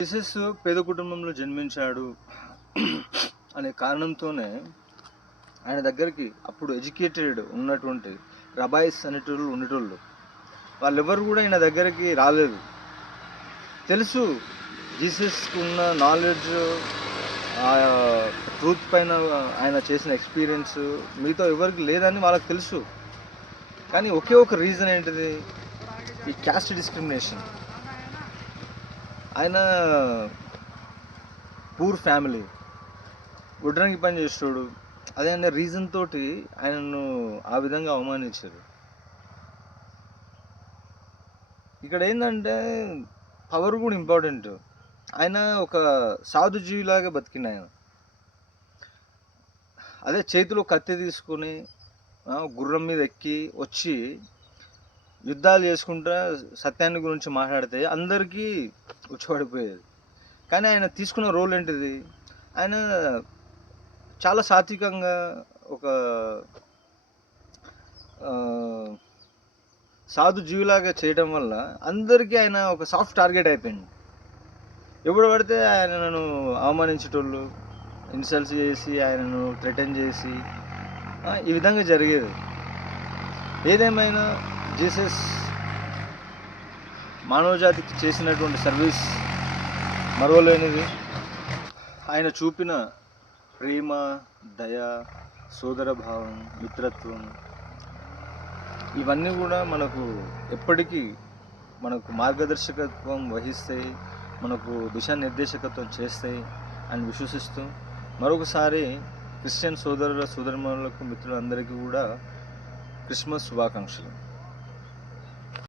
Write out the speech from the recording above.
Jesus పేద కుటుంబంలో జన్మించాడు అనే కారణంతోనే ఆయన దగ్గరికి అప్పుడు ఎడ్యుకేటెడ్ ఉన్నటువంటి రబాయిస్ అనేటోళ్ళు ఉండేటోళ్ళు వాళ్ళెవరు కూడా ఆయన దగ్గరికి రాలేదు. తెలుసు జీసస్కి ఉన్న నాలెడ్జ్, ట్రూత్ పైన ఆయన చేసిన ఎక్స్పీరియన్స్ మీతో ఎవరికి లేదని వాళ్ళకి తెలుసు. కానీ ఒకే ఒక రీజన్ ఏంటిది? ఈ క్యాస్ట్ డిస్క్రిమినేషన్. ఆయన పూర్ ఫ్యామిలీ, వడ్రంగి పని చేస్తాడు. అదే అనే రీజన్ తోటి ఆయనను ఆ విధంగా అవమానించారు. ఇక్కడ ఏంటంటే పవర్ కూడా ఇంపార్టెంట్. ఆయన ఒక సాధుజీవిలాగా బతికిన ఆయన. అదే చేతిలో కత్తి తీసుకొని గుర్రం మీద ఎక్కి వచ్చి యుద్ధాలు చేసుకుంటా సత్యాన్ని గురించి మాట్లాడితే అందరికీ ఉచ్చబడిపోయేది. కానీ ఆయన తీసుకున్న రోల్ ఏంటిది? ఆయన చాలా సాత్వికంగా ఒక సాధు జీవిలాగా చేయడం వల్ల అందరికీ ఆయన ఒక సాఫ్ట్ టార్గెట్ అయిపోయింది. ఎప్పుడు పడితే ఆయనను అవమానించేటోళ్ళు, ఇన్సల్ట్స్ చేసి ఆయనను థ్రెటన్ చేసి ఈ విధంగా జరిగేది. ఏదేమైనా జీసస్ మానవజాతికి చేసినటువంటి సర్వీస్ మరవలేనిది. ఆయన చూపిన ప్రేమ, దయ, సోదర భావం, మిత్రత్వం ఇవన్నీ కూడా మనకు ఎప్పటికీ మనకు మార్గదర్శకత్వం వహిస్తాయి, మనకు దిశానిర్దేశకత్వం చేస్తాయి అని విశ్వసిస్తూ మరొకసారి క్రిస్టియన్ సోదరుల సోదరిమణులకు మిత్రులందరికీ కూడా క్రిస్మస్ శుభాకాంక్షలు.